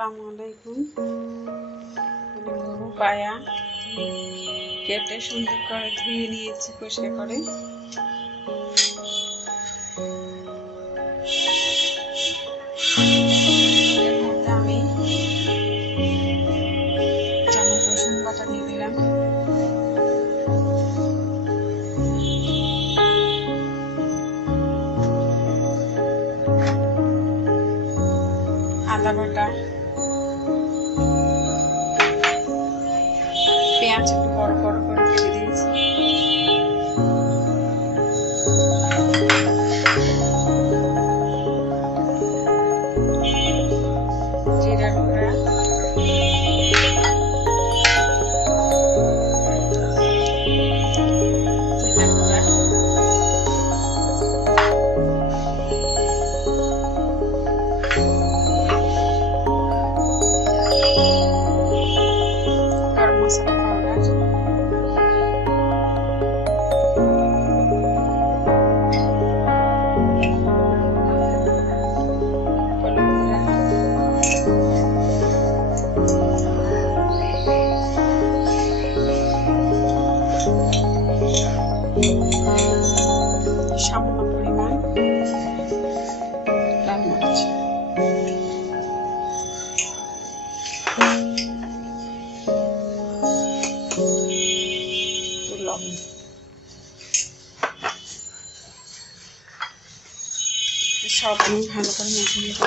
আসসালামু আলাইকুম। পায়া কেটে সুন্দর করে ধুয়ে নিয়েছি পরিষ্কার করে। সামান্য পরিমাণ। সব আমি ভালো করে মেখে নেব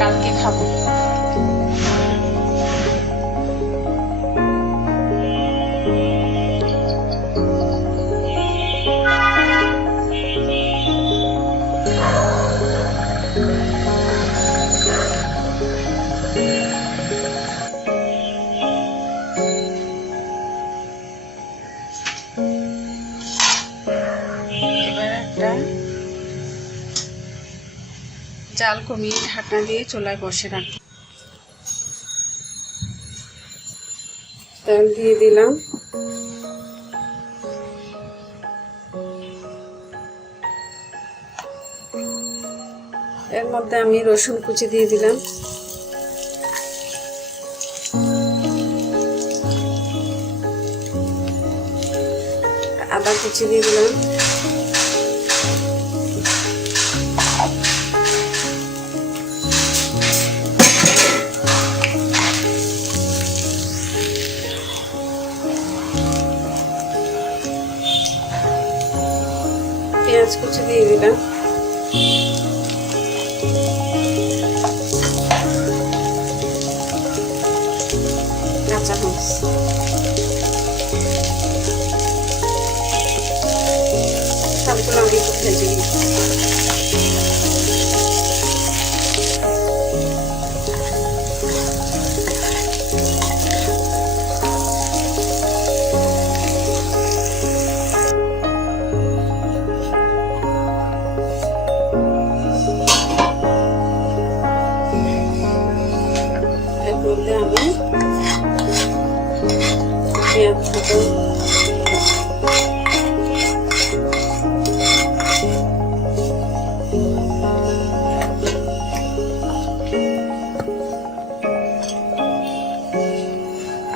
কালকে খাবো জাল কমিয়ে ঢাকনা দিয়ে চোলায় বসে রাখব তেল দিয়ে দিলাম। এর মধ্যে আমি রসুন কুচি দিয়ে দিলাম। আদা কুচি দিয়ে দিলাম। পেঁয়াজ কুচি দিয়ে দিলাম কাঁচা মরিচ সবগুলো ভেজে নিই মধ্যে পেঁয়াজ ছোটো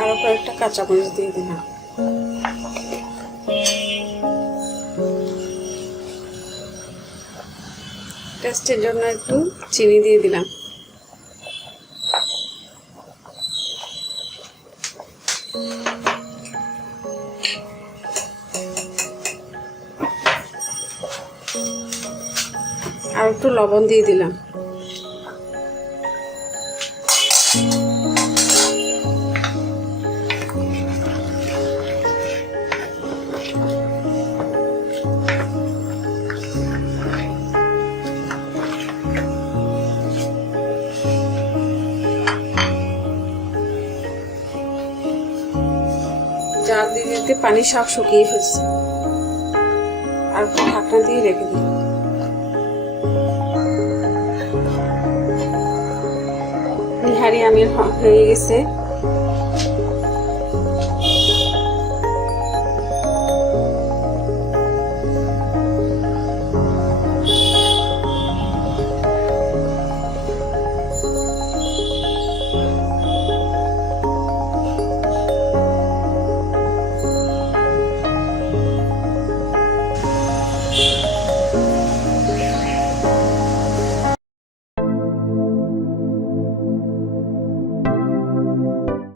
আরও কয়েকটা কাঁচামরিচ দিয়ে দিলাম। টেস্টের জন্য একটু চিনি দিয়ে দিলাম। একটু লবণ দিয়ে দিলাম। জাল দিয়ে দিতে পানি সব শুকিয়ে ফেলছে। আর ঢাকনা দিয়ে রেখে দিই নিহারি আমি হয়ে গেছে।